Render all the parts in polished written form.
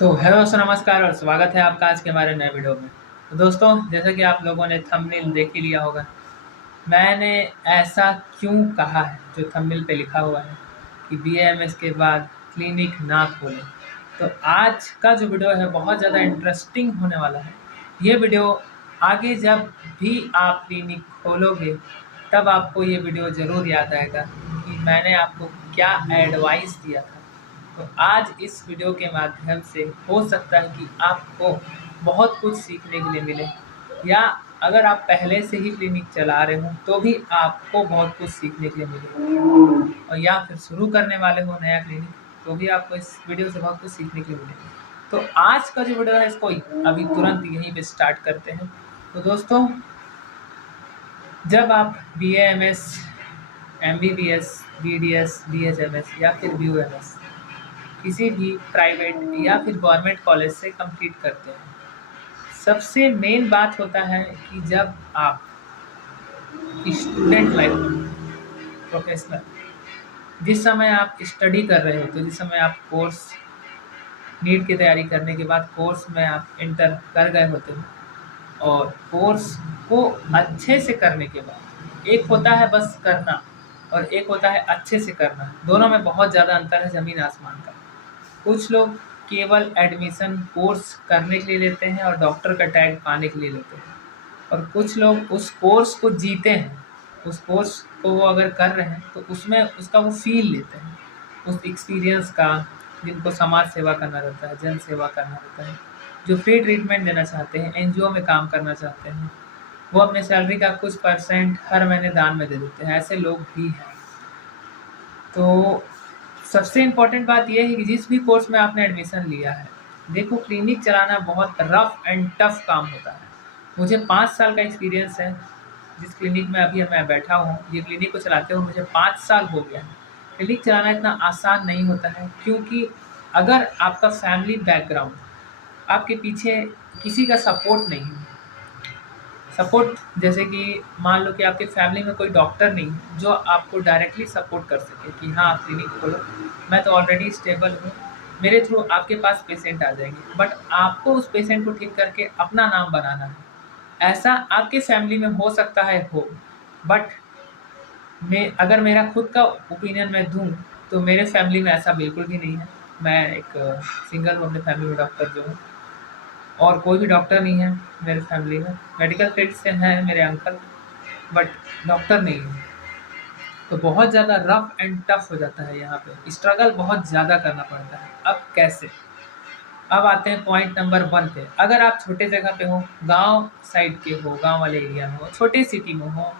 तो हेलो दोस्तों, नमस्कार और स्वागत है आपका आज के हमारे नए वीडियो में। तो दोस्तों, जैसा कि आप लोगों ने थंबनेल देख ही लिया होगा, मैंने ऐसा क्यों कहा है जो थंबनेल पे लिखा हुआ है कि बीएएमएस के बाद क्लिनिक ना खोलें। तो आज का जो वीडियो है बहुत ज़्यादा इंटरेस्टिंग होने वाला है। ये वीडियो आगे जब भी आप क्लिनिक खोलोगे तब आपको ये वीडियो ज़रूर याद आएगा कि मैंने आपको क्या एडवाइस दिया था। तो आज इस वीडियो के माध्यम से हो सकता है कि आपको बहुत कुछ सीखने के लिए मिले, या अगर आप पहले से ही क्लिनिक चला रहे हो तो भी आपको बहुत कुछ सीखने के लिए मिले, और या फिर शुरू करने वाले हो नया क्लिनिक तो भी आपको इस वीडियो से बहुत कुछ सीखने के लिए मिलेगा। तो आज का जो वीडियो है इसको अभी तुरंत यहीं पे स्टार्ट करते हैं। तो दोस्तों, जब आप BAMS, MBBS, BDS, BHMS या फिर BUMS किसी भी प्राइवेट या फिर गवर्नमेंट कॉलेज से कंप्लीट करते हैं, सबसे मेन बात होता है कि जब आप स्टूडेंट लाइफ में, प्रोफेशनल, जिस समय आप स्टडी कर रहे हो, तो जिस समय आप कोर्स नीट की तैयारी करने के बाद कोर्स में आप इंटर कर गए होते हो, और कोर्स को अच्छे से करने के बाद एक होता है बस करना और एक होता है अच्छे से करना। दोनों में बहुत ज़्यादा अंतर है, ज़मीन आसमान का। कुछ लोग केवल एडमिशन कोर्स करने के लिए लेते हैं और डॉक्टर का टैग पाने के लिए लेते हैं, और कुछ लोग उस कोर्स को जीते हैं। उस कोर्स को वो अगर कर रहे हैं तो उसमें उसका वो फील लेते हैं, उस एक्सपीरियंस का, जिनको समाज सेवा करना रहता है, जन सेवा करना रहता है, जो फ्री ट्रीटमेंट देना चाहते हैं, NGO में काम करना चाहते हैं, वो अपने सैलरी का कुछ परसेंट हर महीने दान में दे देते हैं। ऐसे लोग भी हैं। तो सबसे इम्पोर्टेंट बात यह है कि जिस भी कोर्स में आपने एडमिशन लिया है, देखो, क्लिनिक चलाना बहुत रफ एंड टफ काम होता है। मुझे 5 साल का एक्सपीरियंस है। जिस क्लिनिक में अभी मैं बैठा हूँ, ये क्लिनिक को चलाते हुए मुझे 5 साल हो गया है। क्लिनिक चलाना इतना आसान नहीं होता है, क्योंकि अगर आपका फैमिली बैकग्राउंड, आपके पीछे किसी का सपोर्ट नहीं है, सपोर्ट जैसे कि मान लो कि आपके फैमिली में कोई डॉक्टर नहीं है जो आपको डायरेक्टली सपोर्ट कर सके कि हाँ आप क्लिनिक खोलो, मैं तो ऑलरेडी स्टेबल हूँ, मेरे थ्रू आपके पास पेशेंट आ जाएंगे, बट आपको उस पेशेंट को ठीक करके अपना नाम बनाना है। ऐसा आपके फैमिली में हो सकता है, हो, बट मैं अगर मेरा खुद का ओपिनियन मैं दूँ तो मेरे फैमिली में ऐसा बिल्कुल भी नहीं है। मैं एक सिंगल हूँ अपने फैमिली में, डॉक्टर जो हूँ, और कोई भी डॉक्टर नहीं है मेरे फैमिली में। मेडिकल फील्ड से हैं मेरे अंकल, बट डॉक्टर नहीं है। तो बहुत ज़्यादा रफ एंड टफ हो जाता है, यहाँ पे स्ट्रगल बहुत ज़्यादा करना पड़ता है। अब कैसे? अब आते हैं पॉइंट नंबर 1 पे। अगर आप छोटे जगह पे हो, गांव साइड के हो, गांव वाले एरिया में हो, छोटे सिटी में हो,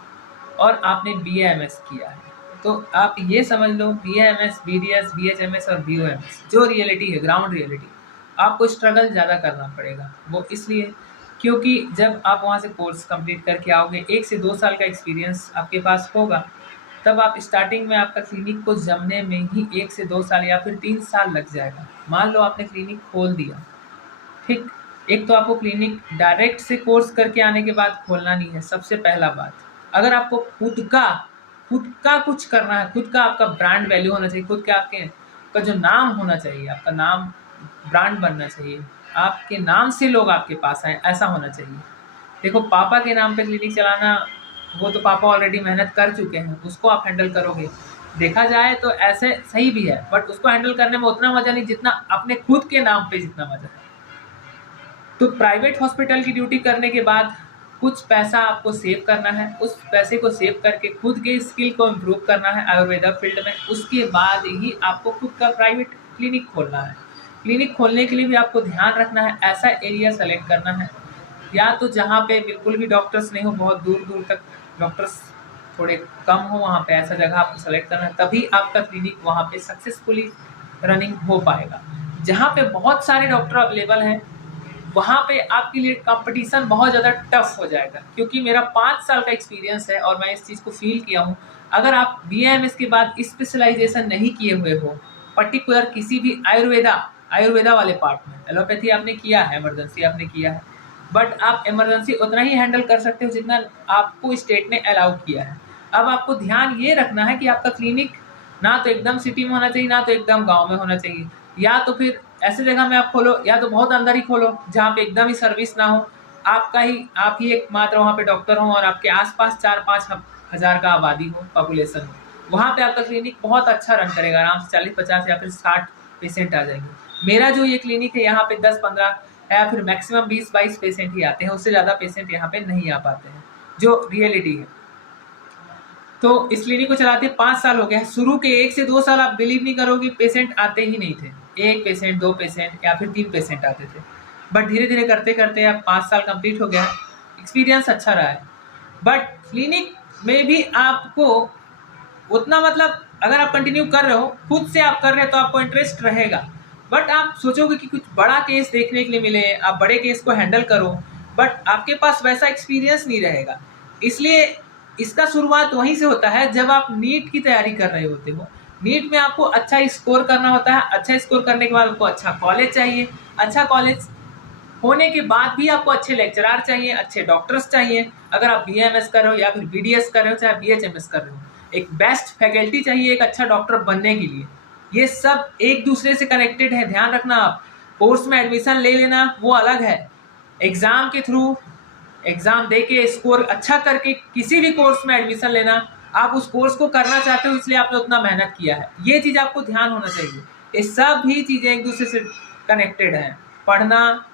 और आपने BAMS किया है, तो आप ये समझ लो BAMS, BDS, BHMS और BOMS जो रियलिटी है, ग्राउंड रियलिटी, आपको स्ट्रगल ज़्यादा करना पड़ेगा। वो इसलिए क्योंकि जब आप वहाँ से कोर्स कंप्लीट करके आओगे, 1 से 2 साल का एक्सपीरियंस आपके पास होगा, तब आप स्टार्टिंग में आपका क्लिनिक को जमने में ही 1 से 2 साल या फिर 3 साल लग जाएगा। मान लो आपने क्लिनिक खोल दिया, ठीक, एक तो आपको क्लिनिक डायरेक्ट से कोर्स करके आने के बाद खोलना नहीं है। सबसे पहला बात, अगर आपको खुद का कुछ करना है, खुद का आपका ब्रांड वैल्यू होना चाहिए, खुद के आपके का जो नाम होना चाहिए, आपका नाम ब्रांड बनना चाहिए, आपके नाम से लोग आपके पास आए, ऐसा होना चाहिए। देखो, पापा के नाम पे क्लिनिक चलाना, वो तो पापा ऑलरेडी मेहनत कर चुके हैं, उसको आप हैंडल करोगे। देखा जाए तो ऐसे सही भी है, बट उसको हैंडल करने में उतना मजा नहीं जितना अपने खुद के नाम पे जितना मजा है। तो प्राइवेट हॉस्पिटल की ड्यूटी करने के बाद कुछ पैसा आपको सेव करना है, उस पैसे को सेव करके खुद के स्किल को इम्प्रूव करना है आयुर्वेदा फील्ड में। उसके बाद ही आपको खुद का प्राइवेट क्लिनिक खोलना है। क्लिनिक खोलने के लिए भी आपको ध्यान रखना है, ऐसा एरिया सेलेक्ट करना है, या तो जहाँ पे बिल्कुल भी डॉक्टर्स नहीं हो, बहुत दूर दूर तक डॉक्टर्स थोड़े कम हो, वहाँ पे ऐसा जगह आपको सेलेक्ट करना है, तभी आपका क्लिनिक वहाँ पे सक्सेसफुली रनिंग हो पाएगा। जहाँ पे बहुत सारे डॉक्टर अवेलेबल हैं, वहाँ पे आपके लिए कंपटीशन बहुत ज़्यादा टफ हो जाएगा, क्योंकि मेरा 5 साल का एक्सपीरियंस है और मैं इस चीज़ को फील किया हूँ। अगर आप BAMS के बाद स्पेशलाइजेशन नहीं किए हुए हो, पर्टिकुलर किसी भी आयुर्वेदा वाले पार्ट में, एलोपैथी आपने किया है, इमरजेंसी आपने किया है, बट आप इमरजेंसी उतना ही हैंडल कर सकते हो जितना आपको स्टेट ने अलाउ किया है। अब आपको ध्यान ये रखना है कि आपका क्लिनिक ना तो एकदम सिटी में होना चाहिए, ना तो एकदम गाँव में होना चाहिए, या तो फिर ऐसे जगह में आप खोलो, या तो बहुत अंदर ही खोलो जहाँ पे एकदम ही सर्विस ना हो, आप ही एकमात्र वहाँ पे डॉक्टर हो और आपके आसपास 4-5 हज़ार का आबादी हो, पॉपुलेशन हो, वहाँ पे आपका क्लिनिक बहुत अच्छा रन करेगा। आराम से 40-50 या फिर 60 पेशेंट आ जाएंगे। मेरा जो ये क्लिनिक है यहाँ पे 10-15 या फिर मैक्सिमम 20-22 पेशेंट ही आते हैं, उससे ज़्यादा पेशेंट यहाँ पे नहीं आ पाते हैं, जो रियलिटी है। तो इस क्लिनिक को चलाते 5 साल हो गया। शुरू के 1 से 2 साल आप बिलीव नहीं करोगे, पेशेंट आते ही नहीं थे। 1 पेशेंट, 2 पेशेंट या फिर 3 पेशेंट आते थे। बट धीरे धीरे करते करते अब 5 साल कंप्लीट हो गया, एक्सपीरियंस अच्छा रहा है। बट क्लिनिक में भी आपको उतना, मतलब अगर आप कंटिन्यू कर रहे हो, खुद से आप कर रहे हो तो आपको इंटरेस्ट रहेगा। बट आप सोचोगे कि कुछ बड़ा केस देखने के लिए मिले, आप बड़े केस को हैंडल करो, बट आपके पास वैसा एक्सपीरियंस नहीं रहेगा। इसलिए इसका शुरुआत वहीं से होता है जब आप नीट की तैयारी कर रहे होते हो। नीट में आपको अच्छा स्कोर करना होता है। अच्छा स्कोर करने के बाद आपको अच्छा कॉलेज चाहिए। अच्छा कॉलेज होने के बाद भी आपको अच्छे लेक्चरार चाहिए, अच्छे डॉक्टर्स चाहिए। अगर आप BAMS कर रहे हो या फिर BDS कर रहे हो, चाहे BHMS कर रहे हो, एक बेस्ट फैकल्टी चाहिए एक अच्छा डॉक्टर बनने के लिए। ये सब एक दूसरे से कनेक्टेड है, ध्यान रखना। आप कोर्स में एडमिशन ले लेना वो अलग है, एग्जाम के थ्रू, एग्जाम दे के स्कोर अच्छा करके किसी भी कोर्स में एडमिशन लेना, आप उस कोर्स को करना चाहते हो इसलिए आपने उतना मेहनत किया है, ये चीज़ आपको ध्यान होना चाहिए। ये सब भी चीज़ें एक दूसरे से कनेक्टेड हैं। पढ़ना,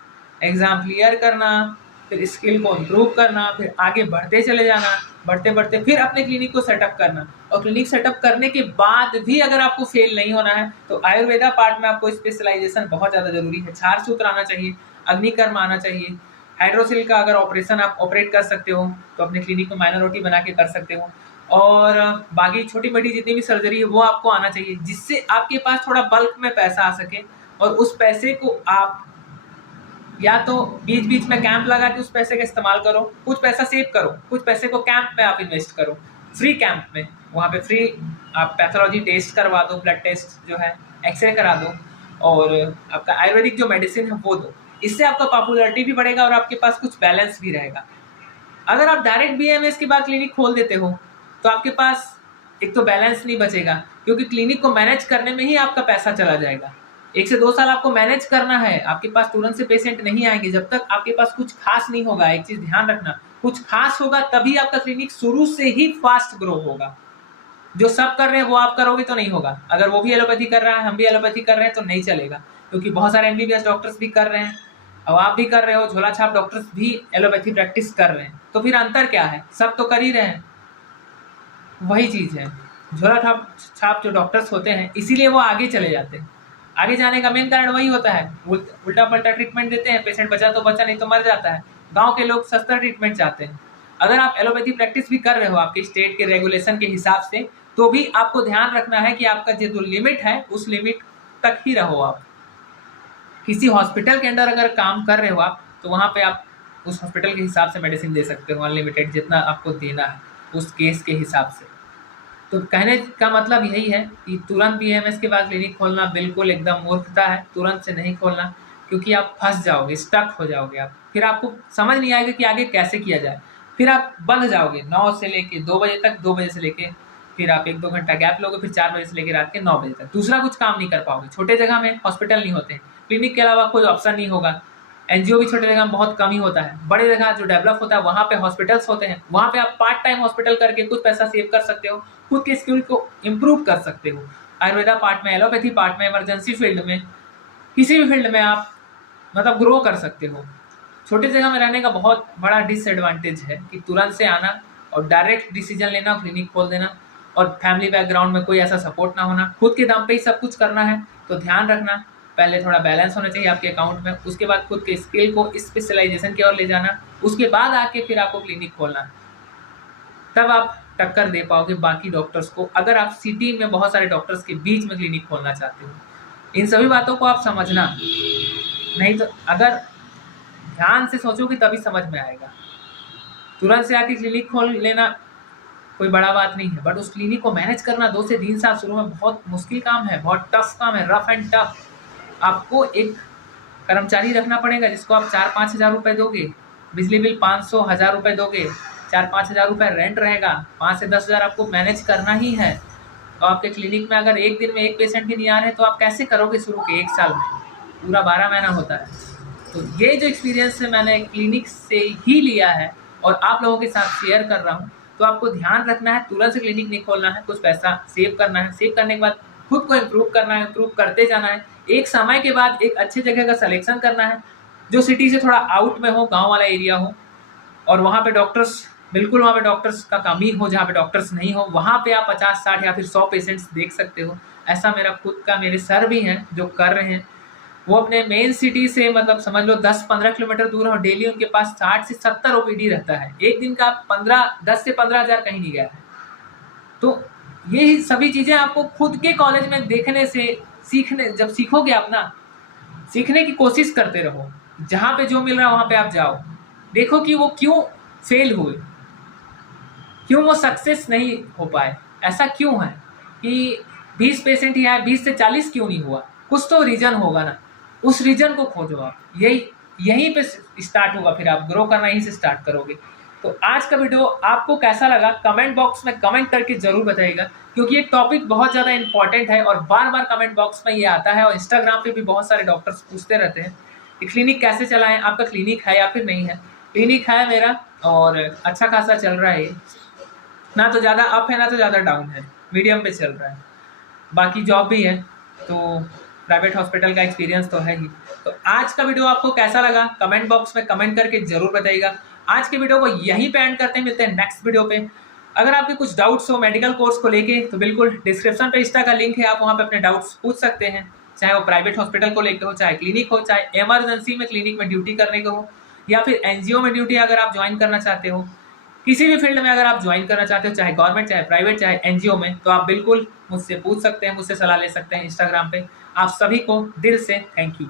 एग्ज़ाम क्लियर करना, फिर स्किल को इम्प्रूव करना, फिर आगे बढ़ते चले जाना, बढ़ते बढ़ते फिर अपने क्लिनिक को सेटअप करना। और क्लिनिक सेटअप करने के बाद भी अगर आपको फेल नहीं होना है तो आयुर्वेदा पार्ट में आपको स्पेशलाइजेशन बहुत ज़्यादा जरूरी है। क्षार सूत्र आना चाहिए, अग्निकर्म आना चाहिए, हाइड्रोसिल का अगर ऑपरेशन आप ऑपरेट कर सकते हो तो अपने क्लिनिक को माइनॉरिटी बना के कर सकते हो। और बाकी छोटी मोटी जितनी भी सर्जरी है वो आपको आना चाहिए, जिससे आपके पास थोड़ा बल्क में पैसा आ सके। और उस पैसे को आप या तो बीच बीच में कैंप लगा के उस पैसे का इस्तेमाल करो, कुछ पैसा सेव करो, कुछ पैसे को कैंप में आप इन्वेस्ट करो, फ्री कैंप में। वहाँ पे फ्री आप पैथोलॉजी टेस्ट करवा दो, ब्लड टेस्ट जो है, एक्सरे करा दो, और आपका आयुर्वेदिक जो मेडिसिन है वो दो। इससे आपका पॉपुलैरिटी भी बढ़ेगा और आपके पास कुछ बैलेंस भी रहेगा। अगर आप डायरेक्ट BAMS के बाद क्लिनिक खोल देते हो तो आपके पास एक तो बैलेंस नहीं बचेगा, क्योंकि क्लिनिक को मैनेज करने में ही आपका पैसा चला जाएगा। 1 से 2 साल आपको मैनेज करना है, आपके पास तुरंत से पेशेंट नहीं आएंगे जब तक आपके पास कुछ खास नहीं होगा। एक चीज ध्यान रखना, कुछ खास होगा तभी आपका क्लिनिक शुरू से ही फास्ट ग्रो होगा। जो सब कर रहे हैं वो आप करोगे तो नहीं होगा। अगर वो भी एलोपैथी कर रहा है, हम भी एलोपैथी कर रहे हैं तो नहीं चलेगा, क्योंकि बहुत सारे MBBS डॉक्टर्स भी कर रहे हैं और आप भी कर रहे हो, झोला छाप डॉक्टर्स भी एलोपैथी प्रैक्टिस कर रहे हैं। तो फिर अंतर क्या है? सब तो कर ही रहे हैं, वही चीज़ है। झोला छाप जो डॉक्टर्स होते हैं इसीलिए वो आगे चले जाते हैं। आगे जाने का मेन कारण वही होता है, उल्टा पल्टा ट्रीटमेंट देते हैं, पेशेंट बचा तो बचा, नहीं तो मर जाता है। गांव के लोग सस्ता ट्रीटमेंट चाहते हैं। अगर आप एलोपैथी प्रैक्टिस भी कर रहे हो आपके स्टेट के रेगुलेशन के हिसाब से, तो भी आपको ध्यान रखना है कि आपका जो लिमिट है उस लिमिट तक ही रहो। आप किसी हॉस्पिटल के अंदर अगर काम कर रहे हो आप, तो वहाँ पे आप उस हॉस्पिटल के हिसाब से मेडिसिन दे सकते हो, अनलिमिटेड जितना आपको देना है उस केस के हिसाब से। तो कहने का मतलब यही है कि तुरंत BAMS के बाद क्लिनिक खोलना बिल्कुल एकदम मूर्खता है। तुरंत से नहीं खोलना, क्योंकि आप फंस जाओगे, स्टक हो जाओगे आप। फिर आपको समझ नहीं आएगा कि आगे कैसे किया जाए। फिर आप बंध जाओगे 9 से लेके 2 बजे तक, 2 बजे से लेके फिर आप 1-2 घंटा गैप लोगे, फिर 4 बजे से लेकर रात के 9 बजे तक दूसरा कुछ काम नहीं कर पाओगे। छोटे जगह में हॉस्पिटल नहीं होते, क्लिनिक के अलावा कोई ऑप्शन नहीं होगा। NGO भी छोटे जगह में बहुत कम ही होता है। बड़े जगह जो डेवलप होता है वहाँ पे हॉस्पिटल्स होते हैं, वहाँ पे आप पार्ट टाइम हॉस्पिटल करके कुछ पैसा सेव कर सकते हो, खुद के स्किल को इम्प्रूव कर सकते हो। आयुर्वेदा पार्ट में, एलोपैथी पार्ट में, इमरजेंसी फील्ड में, किसी भी फील्ड में आप मतलब ग्रो कर सकते हो। छोटे जगह में रहने का बहुत बड़ा डिसएडवांटेज है कि तुरंत से आना और डायरेक्ट डिसीजन लेना, क्लिनिक खोल देना, और फैमिली बैकग्राउंड में कोई ऐसा सपोर्ट ना होना, खुद के दम पे ही सब कुछ करना है। तो ध्यान रखना, पहले थोड़ा बैलेंस होना चाहिए आपके अकाउंट में, उसके बाद खुद के स्किल को स्पेशलाइजेशन की ओर ले जाना, उसके बाद आके फिर आपको क्लिनिक खोलना, तब आप टक्कर दे पाओगे बाकी डॉक्टर्स को। अगर आप सिटी में बहुत सारे डॉक्टर्स के बीच में क्लिनिक खोलना चाहते हो, इन सभी बातों को आप समझना, नहीं तो अगर ध्यान से सोचोगे तभी समझ में आएगा। तुरंत से आके क्लिनिक खोल लेना कोई बड़ा बात नहीं है, बट उस क्लिनिक को मैनेज करना 2 से 3 साल शुरू में बहुत मुश्किल काम है, बहुत टफ काम है, रफ एंड टफ। आपको एक कर्मचारी रखना पड़ेगा जिसको आप 4-5 हज़ार रुपये दोगे, बिजली बिल 500-1000 रुपये दोगे, 4-5 हज़ार रुपये रेंट रहेगा, 5 से 10 हज़ार आपको मैनेज करना ही है। तो आपके क्लिनिक में अगर एक दिन में एक पेशेंट भी नहीं आ रहे तो आप कैसे करोगे शुरू के 1 साल में? पूरा 12 महीना होता है। तो ये जो एक्सपीरियंस है मैंने क्लिनिक से ही लिया है और आप लोगों के साथ शेयर कर रहा हूँ। तो आपको ध्यान रखना है, तुरंत से क्लिनिक नहीं खोलना है, कुछ पैसा सेव करना है, सेव करने के बाद खुद को इम्प्रूव करना है, इम्प्रूव करते जाना है। एक समय के बाद एक अच्छे जगह का सिलेक्शन करना है जो सिटी से थोड़ा आउट में हो, गाँव वाला एरिया हो, और वहाँ पे डॉक्टर्स, बिल्कुल वहाँ पे डॉक्टर्स का कमी हो, जहाँ पे डॉक्टर्स नहीं हो, वहाँ पे आप 50, 60 या फिर 100 पेशेंट्स देख सकते हो। ऐसा मेरा खुद का, मेरे सर भी हैं जो कर रहे हैं। वो अपने मेन सिटी से मतलब समझ लो 10-15 किलोमीटर दूर है और डेली उनके पास 60 से 70 ओपीडी रहता है। एक दिन का 10 से 15 हज़ार कहीं नहीं गया है। तो ये सभी चीज़ें आपको खुद के कॉलेज में देखने से सीखने, जब सीखोगे आप ना, सीखने की कोशिश करते रहो। जहाँ पे जो मिल रहा है वहाँ पे आप जाओ, देखो कि वो क्यों फेल हुए, क्यों वो सक्सेस नहीं हो पाए, ऐसा क्यों है कि 20 पेशेंट ही आए, 20 से 40 क्यों नहीं हुआ, कुछ तो रीजन होगा ना। उस रीजन को खोजो आप, यहीं पे स्टार्ट होगा, फिर आप ग्रो करना यहीं से स्टार्ट करोगे। तो आज का वीडियो आपको कैसा लगा कमेंट बॉक्स में कमेंट करके जरूर बताइएगा, क्योंकि ये टॉपिक बहुत ज़्यादा इंपॉर्टेंट है और बार बार कमेंट बॉक्स में ये आता है और इंस्टाग्राम पे भी बहुत सारे डॉक्टर्स पूछते रहते हैं कि क्लिनिक कैसे चलाएं, आपका क्लिनिक है या फिर नहीं है। क्लिनिक है मेरा और अच्छा खासा चल रहा है, ना तो ज़्यादा अप है ना तो ज़्यादा डाउन है, मीडियम पे चल रहा है। बाकी जॉब भी है, तो प्राइवेट हॉस्पिटल का एक्सपीरियंस तो है ही। तो आज का वीडियो आपको कैसा लगा कमेंट बॉक्स में कमेंट करके जरूर बताइएगा। आज के वीडियो को यहीं पे एंड करते हैं, मिलते हैं नेक्स्ट वीडियो पे। अगर आपके कुछ डाउट्स हो मेडिकल कोर्स को लेके तो बिल्कुल डिस्क्रिप्शन पे इंस्टा का लिंक है, आप वहाँ पे अपने डाउट्स पूछ सकते हैं, चाहे वो प्राइवेट हॉस्पिटल को लेकर हो, चाहे क्लिनिक हो, चाहे इमरजेंसी में क्लिनिक में ड्यूटी करने को हो, या फिर एनजीओ में ड्यूटी अगर आप ज्वाइन करना चाहते हो, किसी भी फील्ड में अगर आप ज्वाइन करना चाहते हो, चाहे गवर्नमेंट, चाहे प्राइवेट, चाहे एनजीओ में, तो आप बिल्कुल मुझसे पूछ सकते हैं, मुझसे सलाह ले सकते हैं इंस्टाग्राम पे। आप सभी को दिल से थैंक यू।